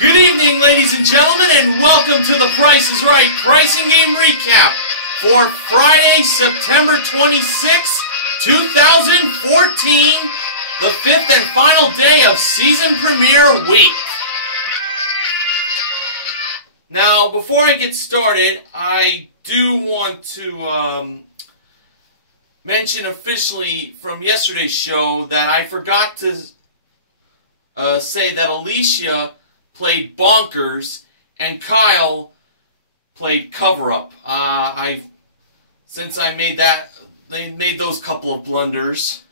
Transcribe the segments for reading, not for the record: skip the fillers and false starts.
Good evening, ladies and gentlemen, and welcome to the Price is Right Pricing Game Recap for Friday, September 26, 2014, the fifth and final day of season premiere week. Now, before I get started, I do want to mention officially from yesterday's show that I forgot to say that Alicia played Bonkers and Kyle played Cover Up. Since I made that, they made those couple of blunders.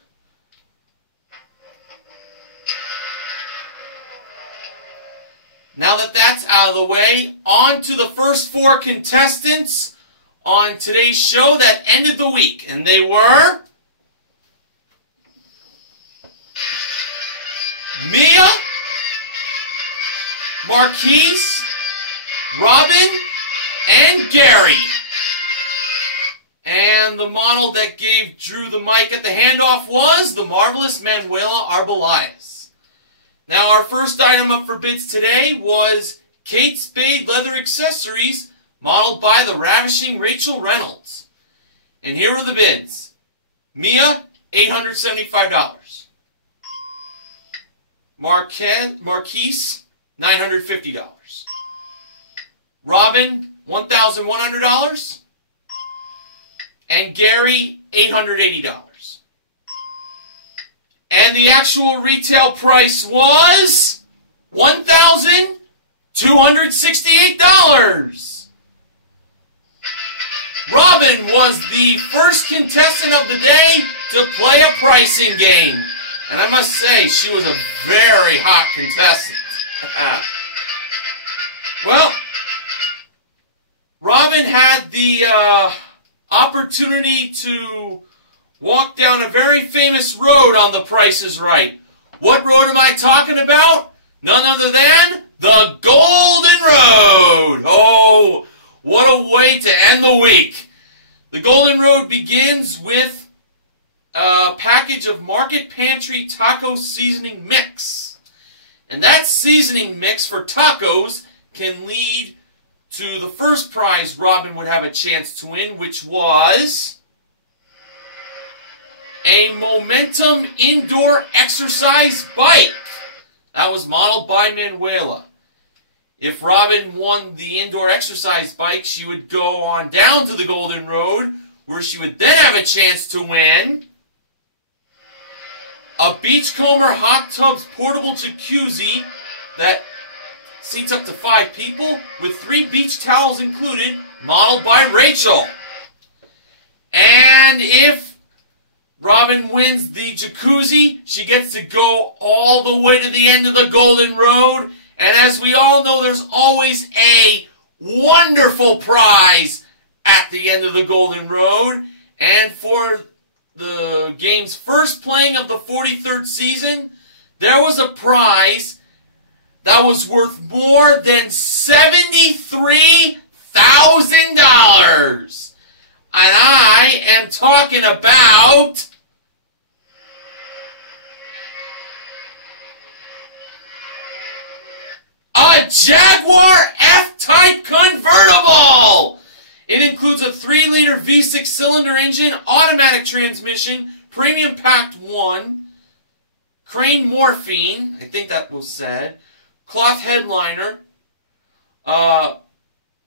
Now that that's out of the way, on to the first four contestants on today's show that ended the week, and they were Mia, Marquise, Robin, and Gary. And the model that gave Drew the mic at the handoff was the marvelous Manuela Arbelias. Now, our first item up for bids today was Kate Spade Leather Accessories, modeled by the ravishing Rachel Reynolds. And here were the bids. Mia, $875. Marquise, $950. Robin, $1,100. And Gary, $880. And the actual retail price was $1,268. Robin was the first contestant of the day to play a pricing game. And I must say, she was a very hot contestant. Well, Robin had the opportunity to walk down a very famous road on The Price is Right. What road am I talking about? None other than the Golden Road. Oh, what a way to end the week. The Golden Road begins with a package of Market Pantry taco seasoning mix. And that seasoning mix for tacos can lead to the first prize Robin would have a chance to win, which was a Momentum indoor exercise bike. That was modeled by Manuela. If Robin won the indoor exercise bike, she would go on down to the Golden Road, where she would then have a chance to win a Beachcomber Hot Tubs portable jacuzzi that seats up to 5 people with 3 beach towels included, modeled by Rachel. And if Robin wins the jacuzzi, she gets to go all the way to the end of the Golden Road. And as we all know, there's always a wonderful prize at the end of the Golden Road. And for the game's first playing of the 43rd season, there was a prize that was worth more than $73,000. And I am talking about a Jaguar F-Type convertible. It includes a 3-liter V6 cylinder engine, automatic transmission, premium packed 1, Crane morphine, I think that was said, cloth headliner,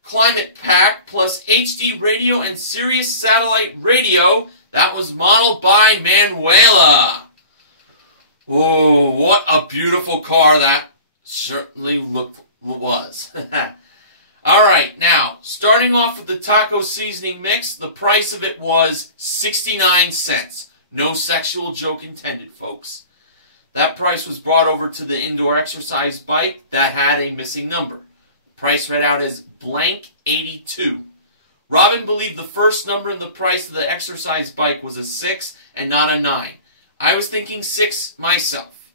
climate pack, plus HD radio and Sirius satellite radio. That was modeled by Manuela. Oh, what a beautiful car that certainly was. Alright, now, starting off with the taco seasoning mix, the price of it was 69 cents. No sexual joke intended, folks. That price was brought over to the indoor exercise bike that had a missing number. The price read out as blank 82. Robin believed the first number in the price of the exercise bike was a 6 and not a 9. I was thinking 6 myself.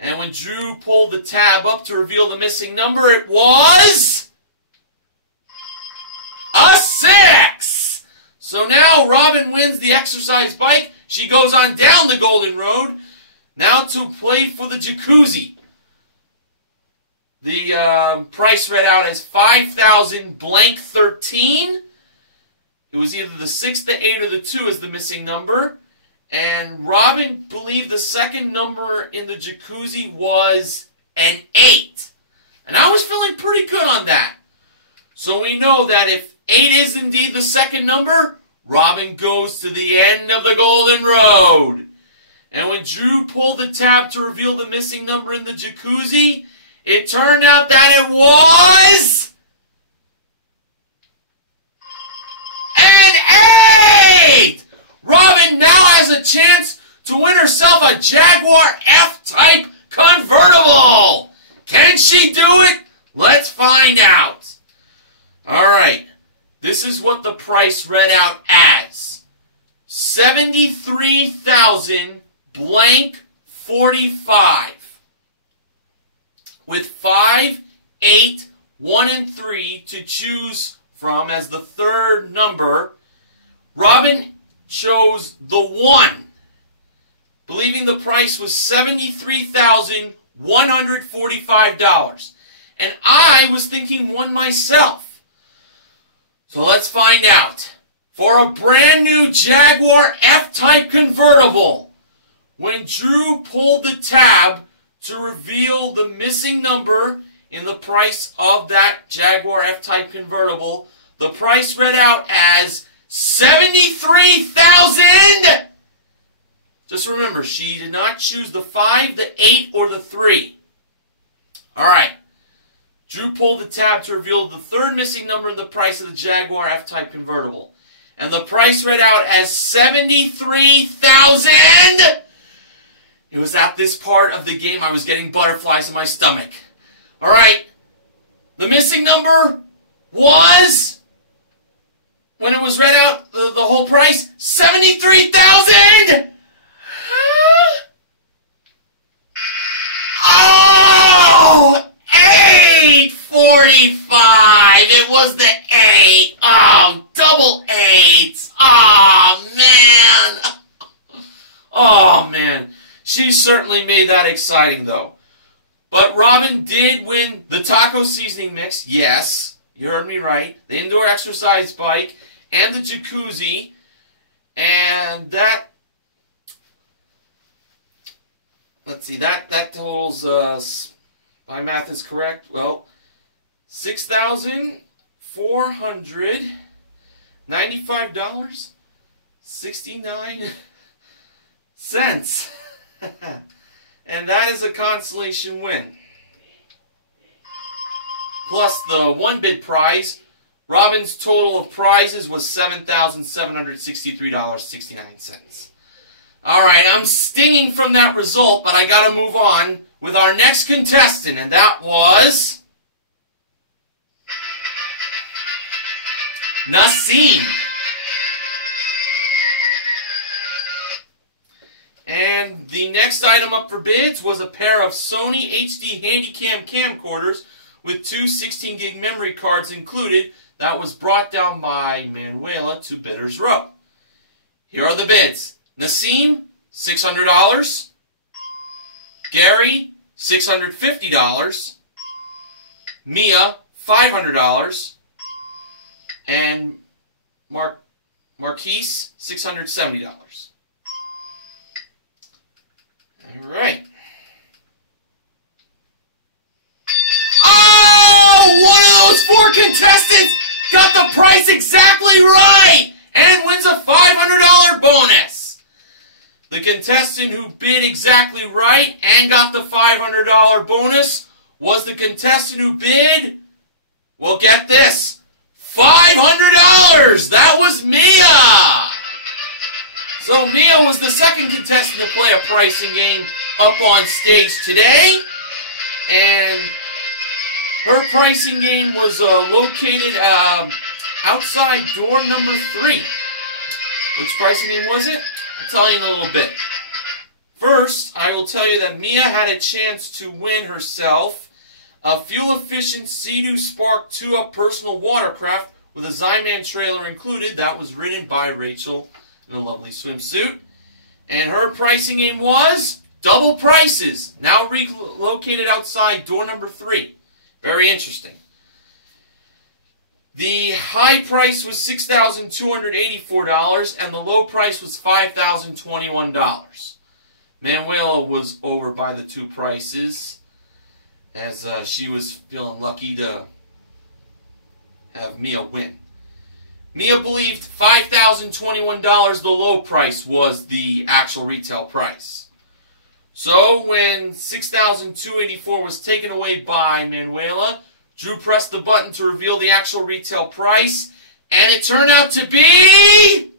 And when Drew pulled the tab up to reveal the missing number, it was a 6! So now Robin wins the exercise bike. She goes on down the Golden Road, now to play for the jacuzzi. The price read out as 5,000 blank 13. It was either the 6, the 8, or the 2 as the missing number. And Robin believed the second number in the jacuzzi was an 8. And I was feeling pretty good on that. So we know that if 8 is indeed the second number, Robin goes to the end of the golden road. And when Drew pulled the tab to reveal the missing number in the jacuzzi, it turned out that it was an 8! Robin now has a chance to win herself a Jaguar F-Type convertible. Can she do it? Let's find out. Alright, this is what the price read out as. 73,000 blank 45. With 5, 8, 1, and 3 to choose from as the third number, Robin chose the 1, believing the price was $73,145. And I was thinking 1 myself. So let's find out. For a brand new Jaguar F-Type convertible, when Drew pulled the tab to reveal the missing number in the price of that Jaguar F-Type convertible, the price read out as 73,000. Just remember, she did not choose the 5, the 8, or the 3. Alright. Drew pulled the tab to reveal the third missing number in the price of the Jaguar F-Type convertible. And the price read out as 73,000. It was at this part of the game I was getting butterflies in my stomach. Alright. The missing number was, when it was read out, the whole price, 73,000! Oh! 845! It was the 8! Oh, double 8s! Oh, man! Oh, man. She certainly made that exciting, though. But Robin did win the taco seasoning mix. Yes, you heard me right. The indoor exercise bike and the jacuzzi. And that, let's see, that totals, my math is correct, well, $6,495.69. And that is a consolation win. Plus the one bid prize, Robin's total of prizes was $7,763.69. Alright, I'm stinging from that result, but I gotta move on with our next contestant, and that was Nasim. And the next item up for bids was a pair of Sony HD Handycam camcorders with two 16 gig memory cards included. That was brought down by Manuela to Bidders Row. Here are the bids. Nasim, $600. Gary, $650. Mia, $500. And Marquise, $670. All right. Oh, one of those four contestants got the price exactly right and wins a $500 bonus. The contestant who bid exactly right and got the $500 bonus was the contestant who bid, well, get this, $500. That was Mia. So Mia was the second contestant to play a pricing game up on stage today. And her pricing game was located outside door number 3. Which pricing game was it? I'll tell you in a little bit. First, I will tell you that Mia had a chance to win herself a fuel-efficient Sea-Doo Spark 2-Up personal watercraft with a Zyman trailer included. That was ridden by Rachel in a lovely swimsuit. And her pricing game was double prices, now relocated outside door number 3. Very interesting. The high price was $6,284, and the low price was $5,021. Manuela was over by the two prices, as she was feeling lucky to have Mia win. Mia believed $5,021, the low price, was the actual retail price. So when $6,284 was taken away by Manuela, Drew pressed the button to reveal the actual retail price, and it turned out to be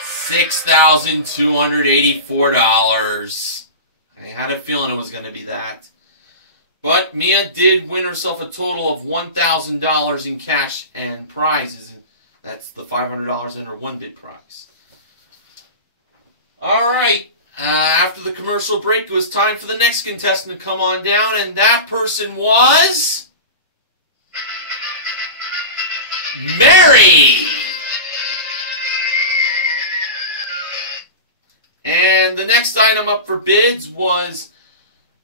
$6,284. I had a feeling it was going to be that. But Mia did win herself a total of $1,000 in cash and prizes. That's the $500 in her one bid prize. All right. After the commercial break, it was time for the next contestant to come on down, and that person was Mary. And the next item up for bids was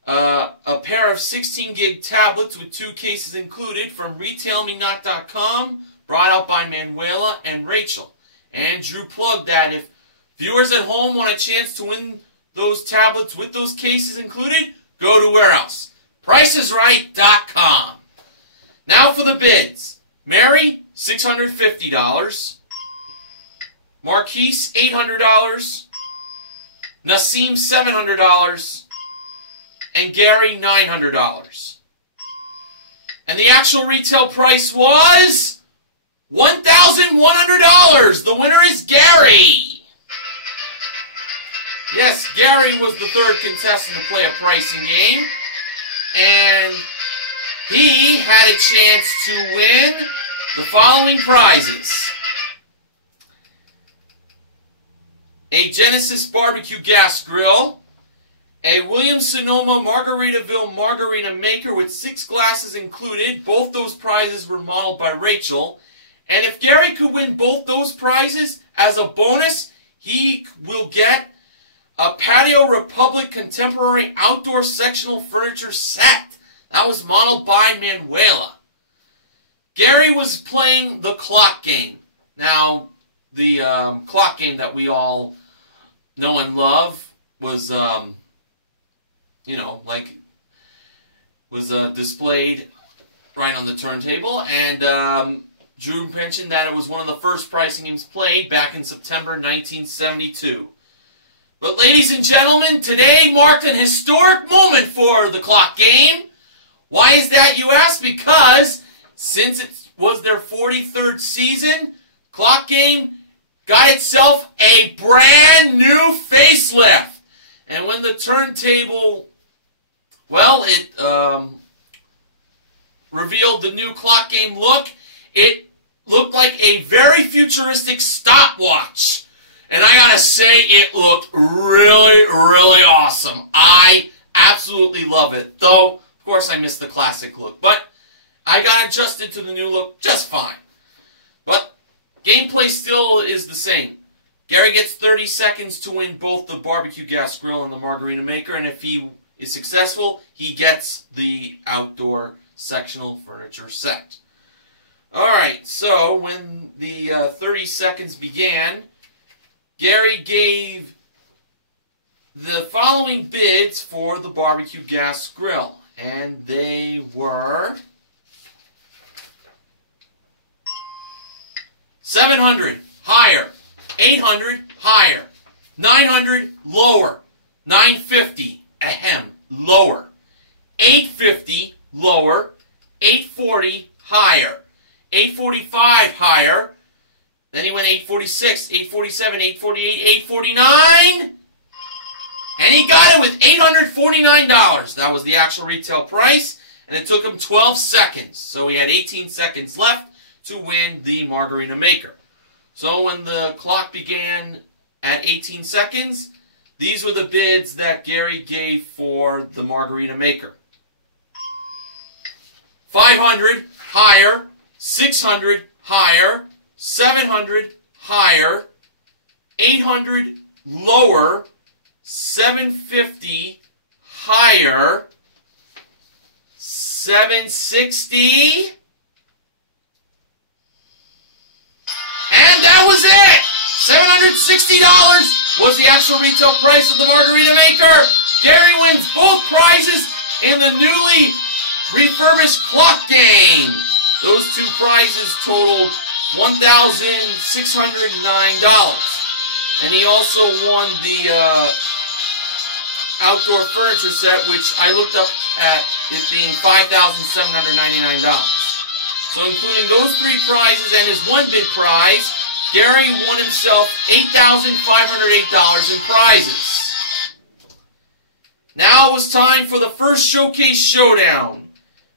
a pair of 16 gig tablets with 2 cases included from RetailMeNot.com, brought out by Manuela and Rachel. And Drew plugged that if viewers at home want a chance to win those tablets with those cases included, go to where else? PricesRight.com. Now for the bids. Mary, $650. Marquise, $800. Nassim, $700. And Gary, $900. And the actual retail price was $1,100. The winner is Gary. Yes, Gary was the third contestant to play a pricing game, and he had a chance to win the following prizes: a Genesis Barbecue Gas Grill, a Williams-Sonoma Margaritaville Margarita Maker with 6 glasses included. Both those prizes were modeled by Rachel, and if Gary could win both those prizes, as a bonus, he will get a Patio Republic Contemporary Outdoor Sectional Furniture Set. That was modeled by Manuela. Gary was playing the clock game. Now, the clock game that we all know and love was, displayed right on the turntable. And Drew mentioned that it was one of the first pricing games played back in September 1972. But ladies and gentlemen, today marked an historic moment for the clock game. Why is that, you ask? Because since it was their 43rd season, clock game got itself a brand new facelift. And when the turntable, it revealed the new clock game look, it looked like a very futuristic stopwatch. And I gotta say, it looked really, really awesome. I absolutely love it. Though, of course, I missed the classic look. But I got adjusted to the new look just fine. But gameplay still is the same. Gary gets 30 seconds to win both the Barbecue Gas Grill and the Margarita Maker. And if he is successful, he gets the Outdoor Sectional Furniture Set. Alright, so when the 30 seconds began, Gary gave the following bids for the Barbecue Gas Grill, and they were $700 higher, $800 higher, $900 lower, $950 lower, $850 lower, $840 higher, $845 higher. Then he went $846, $847, $848, $849, and he got it with $849. That was the actual retail price, and it took him 12 seconds. So he had 18 seconds left to win the Margarita Maker. So when the clock began at 18 seconds, these were the bids that Gary gave for the Margarita Maker. $500 higher, $600 higher, $700 higher, $800 lower, $750 higher. 760. And that was it! $760 was the actual retail price of the Margarita Maker. Gary wins both prizes in the newly refurbished clock game. Those two prizes totaled $1,609. And he also won the outdoor furniture set, which I looked up at it being $5,799. So including those three prizes and his one bid prize, Gary won himself $8,508 in prizes. Now it was time for the first showcase showdown.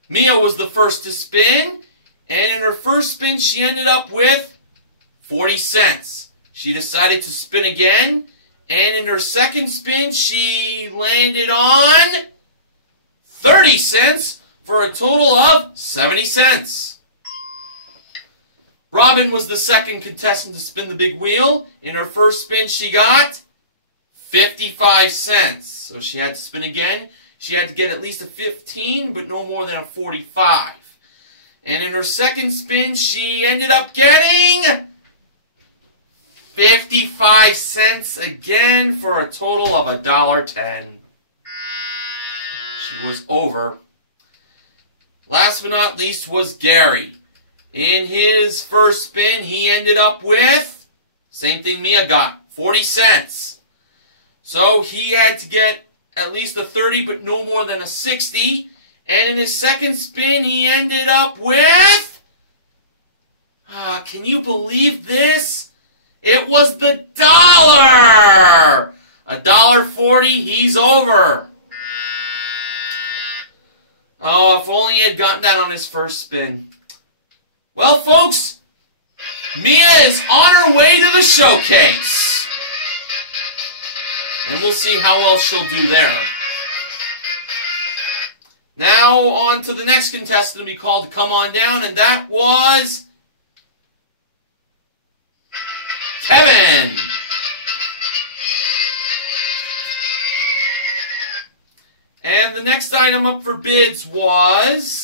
Mia was the first to spin, and in her first spin she ended up with 40 cents. She decided to spin again, and in her second spin she landed on 30 cents for a total of 70 cents. Robin was the second contestant to spin the big wheel. In her first spin, she got 55 cents. So she had to spin again. She had to get at least a 15, but no more than a 45. And in her second spin, she ended up getting 55 cents again for a total of $1.10. She was over. Last but not least was Gary. In his first spin, he ended up with, same thing Mia got, 40 cents. So he had to get at least a 30, but no more than a 60. And in his second spin, he ended up with, can you believe this? It was the dollar! $1.40, he's over. Oh, if only he had gotten that on his first spin. Well, folks, Mia is on her way to the showcase. And we'll see how well she'll do there. Now, on to the next contestant to be called to come on down, and that was Kevin. And the next item up for bids was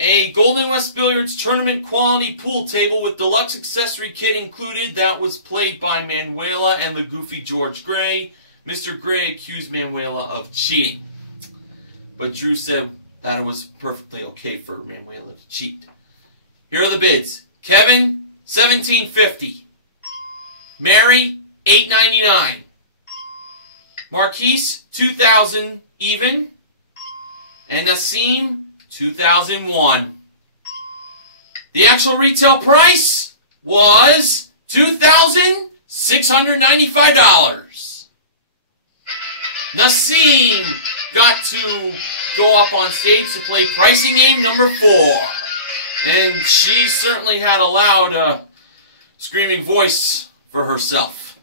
a Golden West Billiards tournament quality pool table with deluxe accessory kit included. That was played by Manuela and the goofy George Gray. Mr. Gray accused Manuela of cheating, but Drew said that it was perfectly okay for Manuela to cheat. Here are the bids. Kevin, $17.50. Mary, $8.99. Marquise, $2,000 even. And Nassim, $2,001. The actual retail price was $2,695. Nassim got to go up on stage to play pricing game number 4. And she certainly had a loud screaming voice for herself.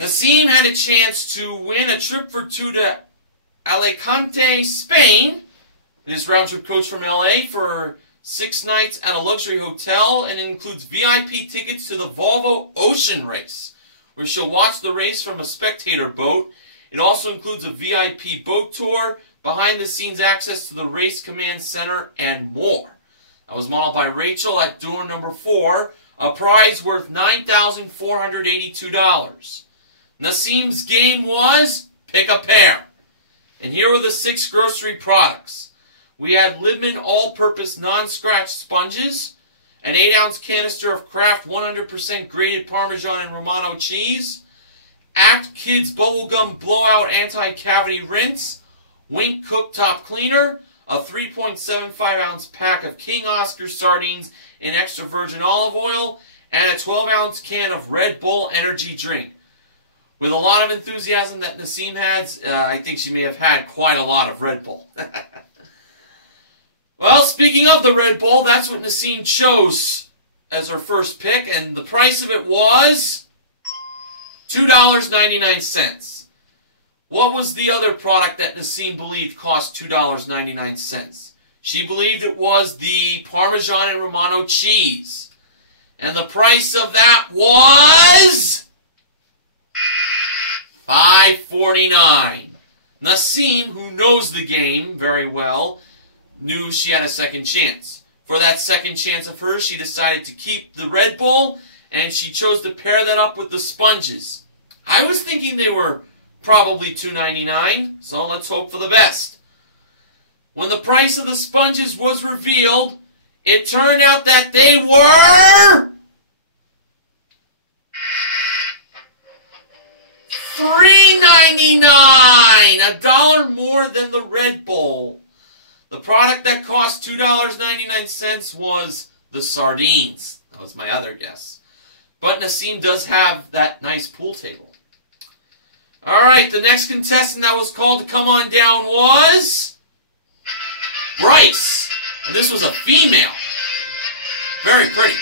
Nassim had a chance to win a trip for 2 to Alicante, Spain. His round-trip coach from LA for 6 nights at a luxury hotel, and it includes VIP tickets to the Volvo Ocean Race, where she'll watch the race from a spectator boat. It also includes a VIP boat tour, behind-the-scenes access to the Race Command Center, and more. That was modeled by Rachel at door number 4, a prize worth $9,482. Nassim's game was pick a pair. And here were the 6 grocery products. We had Lidman all-purpose non-scratch sponges, an 8-ounce canister of Kraft 100% grated Parmesan and Romano cheese, Act Kids Bubblegum Blowout Anti-Cavity Rinse, Wink Cooktop Cleaner, a 3.75-ounce pack of King Oscar sardines in extra virgin olive oil, and a 12-ounce can of Red Bull energy drink. With a lot of enthusiasm that Nassim has, I think she may have had quite a lot of Red Bull. Well, speaking of the Red Bull, that's what Nassim chose as her first pick, and the price of it was $2.99. What was the other product that Nassim believed cost $2.99? She believed it was the Parmesan and Romano cheese. And the price of that was $5.49. Nassim, who knows the game very well, knew she had a second chance. For that second chance of hers, she decided to keep the Red Bull, and she chose to pair that up with the sponges. I was thinking they were probably $2.99, so let's hope for the best. When the price of the sponges was revealed, it turned out that they were $3.99, $1 more than the Red Bull. The product that cost $2.99 was the sardines. That was my other guess. But Nassim does have that nice pool table. Alright, the next contestant that was called to come on down was Bryce. And this was a female. Very pretty.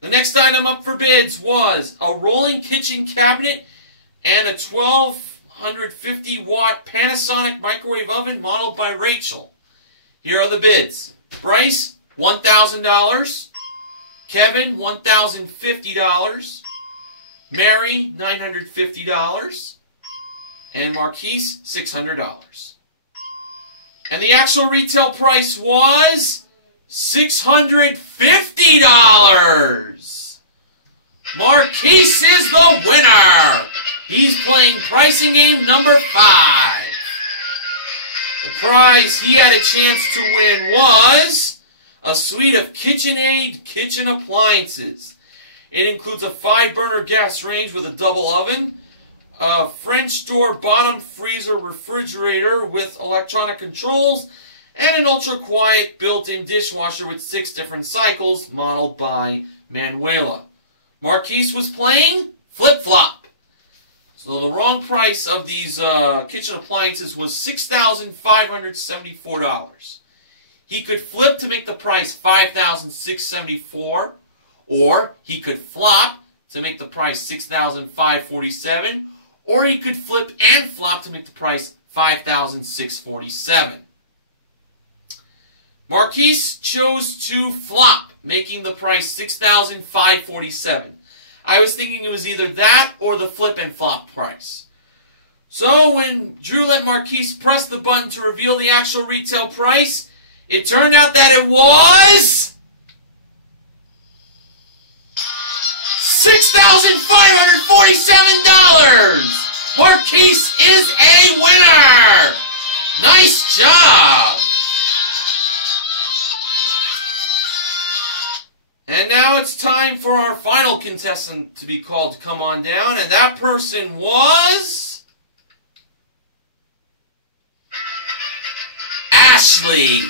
The next item up for bids was a rolling kitchen cabinet and a 1250-watt Panasonic microwave oven modeled by Rachel. Here are the bids. Bryce, $1,000. Kevin, $1,050. Mary, $950. And Marquise, $600. And the actual retail price was $650. Marquise is the winner. He's playing pricing game number 5. The prize he had a chance to win was a suite of KitchenAid kitchen appliances. It includes a 5-burner gas range with a double oven, a French door bottom freezer refrigerator with electronic controls, and an ultra-quiet built-in dishwasher with 6 different cycles modeled by Manuela. Marquise was playing flip-flop. So the wrong price of these kitchen appliances was $6,574. He could flip to make the price $5,674, or he could flop to make the price $6,547, or he could flip and flop to make the price $5,647. Marquise chose to flop, making the price $6,547. I was thinking it was either that or the flip and flop price. So when Drew let Marquise press the button to reveal the actual retail price, it turned out that it was $6,547! Marquise is a winner! Nice job! And now it's time for our final contestant to be called to come on down, and that person was Ashley.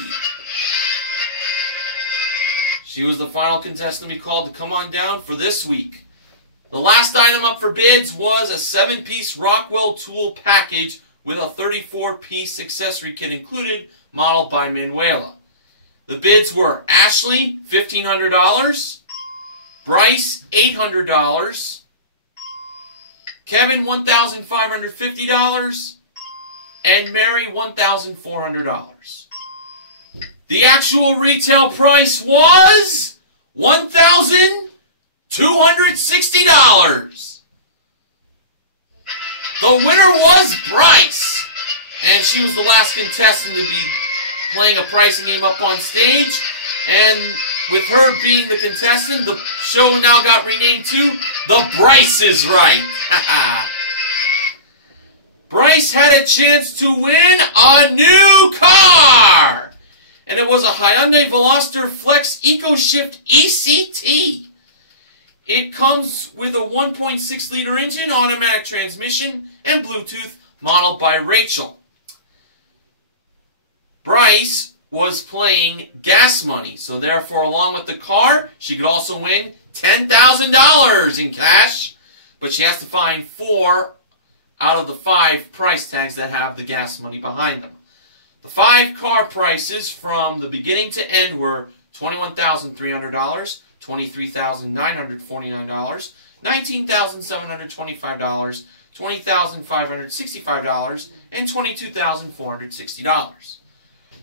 She was the final contestant to be called to come on down for this week. The last item up for bids was a 7-piece Rockwell tool package with a 34-piece accessory kit included, modeled by Manuela. The bids were Ashley, $1,500, Bryce, $800, Kevin, $1,550, and Mary, $1,400. The actual retail price was $1,260. The winner was Bryce, and she was the last contestant to be playing a pricing game up on stage, and with her being the contestant, the show now got renamed to The Bryce is Right. Bryce had a chance to win a new car, and it was a Hyundai Veloster Flex EcoShift ECT. It comes with a 1.6-liter engine, automatic transmission, and Bluetooth, modeled by Rachel. Bryce was playing gas money, so therefore, along with the car, she could also win $10,000 in cash, but she has to find 4 out of the 5 price tags that have the gas money behind them. The 5 car prices from the beginning to end were $21,300, $23,949, $19,725, $20,565, and $22,460.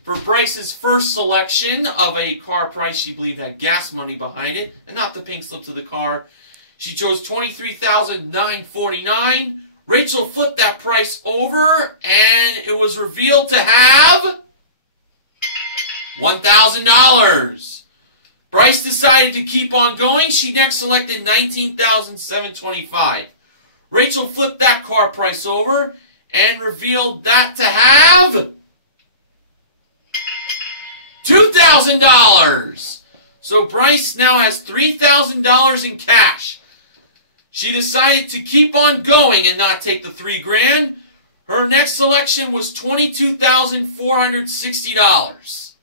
For Bryce's first selection of a car price she believed had gas money behind it, and not the pink slip to the car, she chose $23,949. Rachel flipped that price over, and it was revealed to have $1,000. Bryce decided to keep on going. She next selected $19,725. Rachel flipped that car price over and revealed that to have $2,000. So Bryce now has $3,000 in cash. She decided to keep on going and not take the $3,000. Her next selection was $22,460.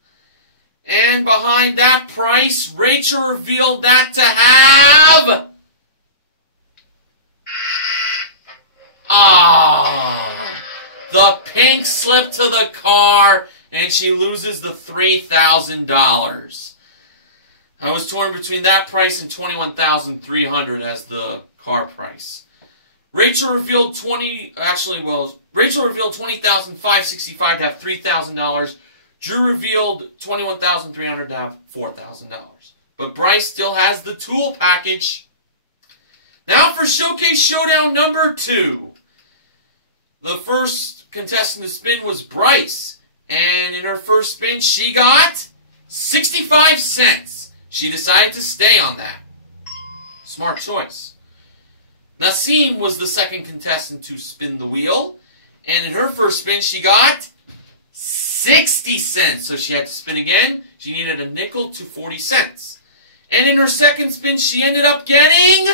And behind that price, Rachel revealed that to have the pink slip to the car, and she loses the $3,000. I was torn between that price and $21,300 as the car price. Rachel revealed $20,565 to have $3,000. Drew revealed $21,300 to have $4,000. But Bryce still has the tool package. Now for Showcase Showdown number 2. The first contestant to spin was Bryce. And in her first spin, she got 65 cents. She decided to stay on that. Smart choice. Nasim was the second contestant to spin the wheel. And in her first spin, she got 60 cents. So she had to spin again. She needed a nickel to 40 cents. And in her second spin, she ended up getting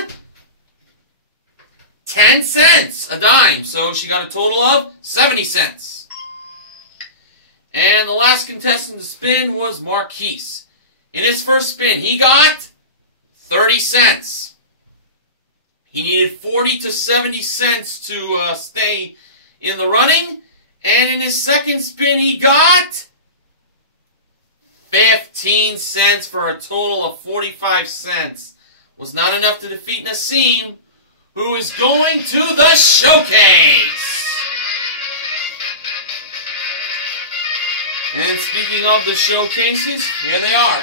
10 cents, a dime. So she got a total of 70 cents. And the last contestant to spin was Marquise. In his first spin, he got 30 cents. He needed 40 to 70 cents to stay in the running. And in his second spin, he got 15 cents for a total of 45 cents. Was not enough to defeat Nasim, who is going to the showcase. And speaking of the showcases, here they are.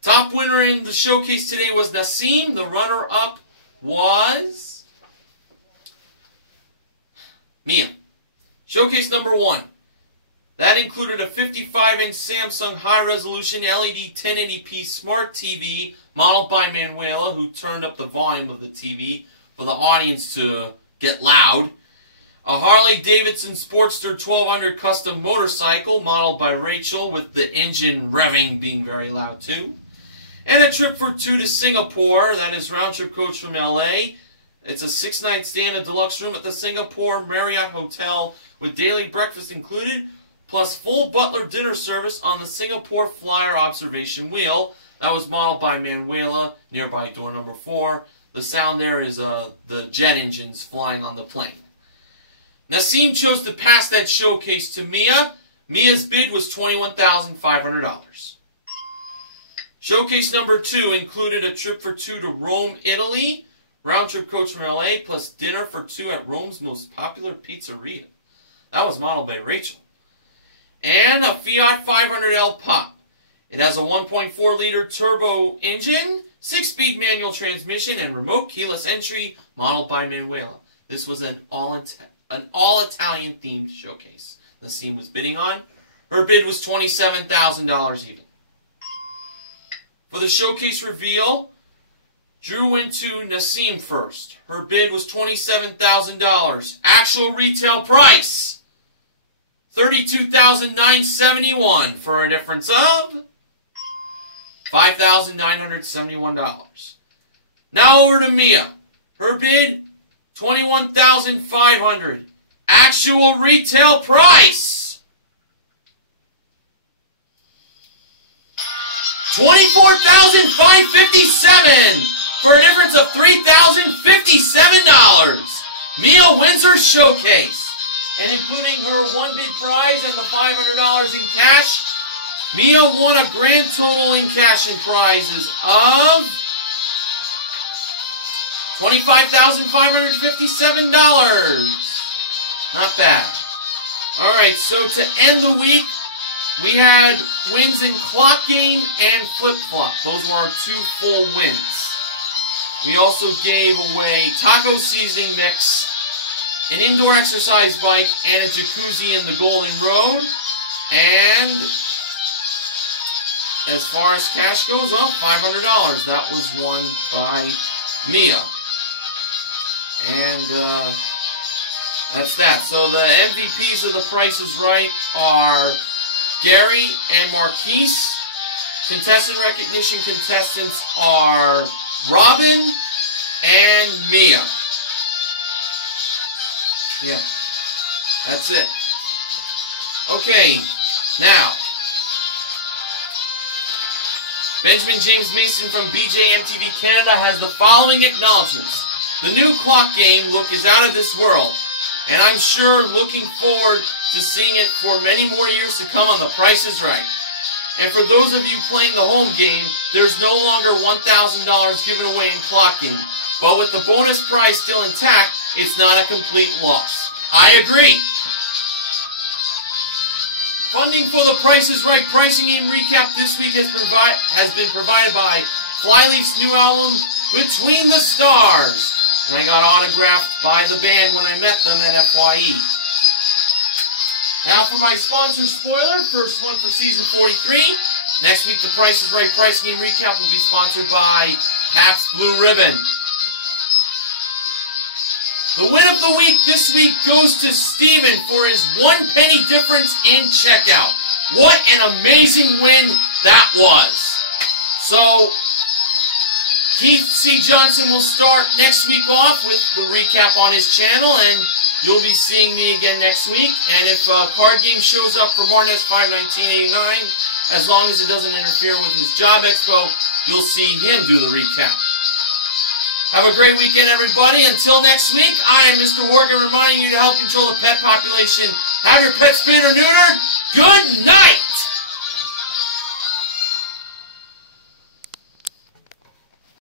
Top winner in the showcase today was Nasim. The runner-up was Mia. Showcase number 1. That included a 55-inch Samsung high-resolution LED 1080p smart TV modeled by Manuela, who turned up the volume of the TV for the audience to get loud. A Harley-Davidson Sportster 1200 custom motorcycle modeled by Rachel, with the engine revving being very loud too. And a trip for 2 to Singapore. That is round-trip coach from LA. It's a 6-night stay in a deluxe room at the Singapore Marriott Hotel with daily breakfast included, plus full butler dinner service on the Singapore Flyer observation wheel. That was modeled by Manuela, nearby door number 4. The sound there is the jet engines flying on the plane. Nasim chose to pass that showcase to Mia. Mia's bid was $21,500. Showcase number 2 included a trip for 2 to Rome, Italy. Round-trip coach from LA, plus dinner for 2 at Rome's most popular pizzeria. That was modeled by Rachel. And a Fiat 500L Pop. It has a 1.4-liter turbo engine, 6-speed manual transmission, and remote keyless entry, modeled by Manuela. This was an all-Italian themed showcase Nasim was bidding on. Her bid was $27,000 even. For the showcase reveal, Drew went to Nasim first. Her bid was $27,000. Actual retail price, $32,971 for a difference of $5,971. Now over to Mia. Her bid, $21,500. Actual retail price, $24,557 for a difference of $3,057. Mia wins her showcase. And including her one bid prize and the $500 in cash, Mia won a grand total in cash and prizes of $25,557. Not bad. Alright, so to end the week, we had wins in Clock Game and Flip Flop. Those were our 2 full wins. We also gave away taco seasoning mix, an indoor exercise bike, and a jacuzzi in the Golden Road. And as far as cash goes, well, $500. That was won by Mia. And that's that. So the MVPs of The Price is Right are Gary and Marquise. Contestant recognition contestants are Robin and Mia. Yeah, that's it. Okay, now, Benjamin James Mason from BJMTV Canada has the following acknowledgements. The new Clock Game look is out of this world, and I'm sure looking forward to seeing it for many more years to come on The Price is Right. And for those of you playing the home game, there's no longer $1,000 given away in Clock Game. But with the bonus prize still intact, it's not a complete loss. I agree. Funding for The Price is Right pricing game recap this week has been provided by Flyleaf's new album, Between the Stars. And I got autographed by the band when I met them at FYE. Now for my sponsor spoiler, first one for season 43. Next week, The Price is Right pricing game recap will be sponsored by Pabst Blue Ribbon. The win of the week this week goes to Steven for his 1 penny difference in checkout. What an amazing win that was. So, Keith C. Johnson will start next week off with the recap on his channel, and you'll be seeing me again next week. And if Card Game shows up for Martinez 5/19/89, as long as it doesn't interfere with his job expo, you'll see him do the recap. Have a great weekend, everybody. Until next week, I am Mr. Horgan reminding you to help control the pet population. Have your pets spayed or neutered. Good night!